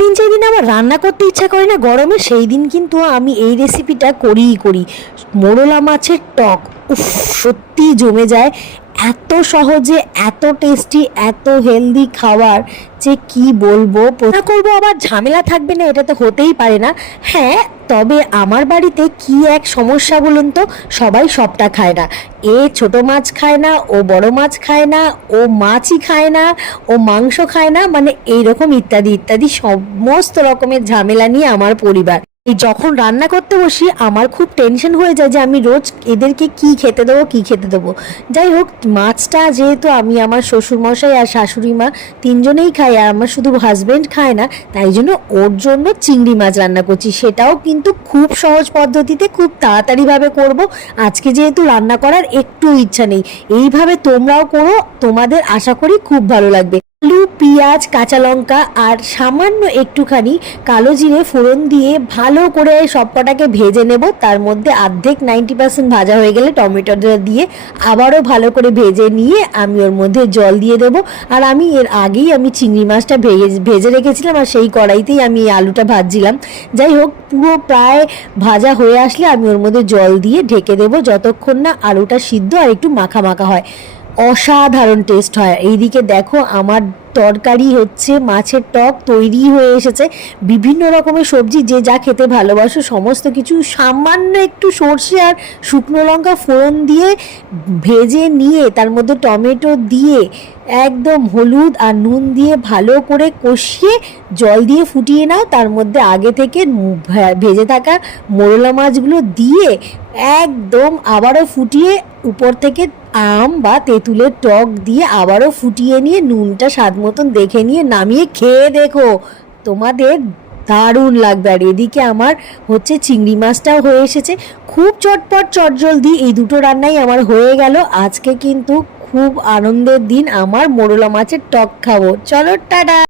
দিন যেদিন আমার রান্না করতে ইচ্ছা করে না গরমে, সেই দিন কিন্তু আমি এই রেসিপিটা করিই করি। মোরলা মাছের টক, উফ, সত্যি জমে যায়। এত সহজে, এত টেস্টি, এত হেলদি খাবার যে কি বলবো। না করবো আবার ঝামেলা থাকবে না, এটা তো হতেই পারে না। হ্যাঁ, তবে আমার বাড়িতে কি এক সমস্যা বলুন তো, সবাই সবটা খায় না। এ ছোট মাছ খায় না, ও বড় মাছ খায় না, ও মাছই খায় না, ও মাংস খায় না, মানে এইরকম ইত্যাদি ইত্যাদি সমস্ত রকমের ঝামেলা নিয়ে আমার পরিবার। এই যখন রান্না করতে বসি আমার খুব টেনশন হয়ে যায় যে আমি রোজ এদেরকে কি খেতে দেবো, কি খেতে দেবো। যাই হোক, মাছটা যেহেতু আমি আমার শ্বশুরমশাই আর শাশুড়ি মা তিনজনেই খাই, আর আমার শুধু হাজবেন্ড খায় না, তাই জন্য ওর জন্য চিংড়ি মাছ রান্না করছি। সেটাও কিন্তু খুব সহজ পদ্ধতিতে, খুব তাড়াতাড়িভাবে করব। আজকে যেহেতু রান্না করার একটু ইচ্ছা নেই, এইভাবে তোমরাও করো, তোমাদের আশা করি খুব ভালো লাগবে। আলু, পেঁয়াজ, কাঁচা লঙ্কা আর সামান্য একটুখানি কালো জিরে ফোড়ন দিয়ে ভালো করে সবকটাকে ভেজে নেব। তার মধ্যে অর্ধেক 90% ভাজা হয়ে গেলে টমেটোটা দিয়ে আবারও ভালো করে ভেজে নিয়ে আমি ওর মধ্যে জল দিয়ে দেবো। আর আমি এর আগেই চিংড়ি মাছটা ভেজে রেখেছিলাম, আর সেই কড়াইতেই আমি আলুটা ভাজছিলাম। যাই হোক, পুরো প্রায় ভাজা হয়ে আসলে আমি ওর মধ্যে জল দিয়ে ঢেকে দেবো, যতক্ষণ না আলুটা সিদ্ধ আর একটু মাখা মাখা হয়। অসাধারণ টেস্ট হয়। এইদিকে দেখো, আমার তরকারি হচ্ছে মাছের টক তৈরি হয়ে এসেছে। বিভিন্ন রকমের সবজি যে যা খেতে ভালোবাসো সমস্ত কিছু সামান্য একটু সর্ষে আর শুকনো লঙ্কা ফোড়ন দিয়ে ভেজে নিয়ে তার মধ্যে টমেটো দিয়ে একদম হলুদ আর নুন দিয়ে ভালো করে কষিয়ে জল দিয়ে ফুটিয়ে নাও। তার মধ্যে আগে থেকে ভেজে থাকা মোরলা মাছগুলো দিয়ে একদম আবারও ফুটিয়ে উপর থেকে আম বা তেঁতুলের টক দিয়ে আবারও ফুটিয়ে নিয়ে নুনটা স্বাদ মতন দেখে নিয়ে নামিয়ে খেয়ে দেখো, তোমাদের দারুণ লাগবে। আর এদিকে আমার হচ্ছে চিংড়ি মাছটাও হয়ে এসেছে। খুব চটপট চটজলদি এই দুটো রান্নাই আমার হয়ে গেল। আজকে কিন্তু খুব আনন্দের দিন, আমার মোরলা মাছের টক খাবো। চলো, টাটা।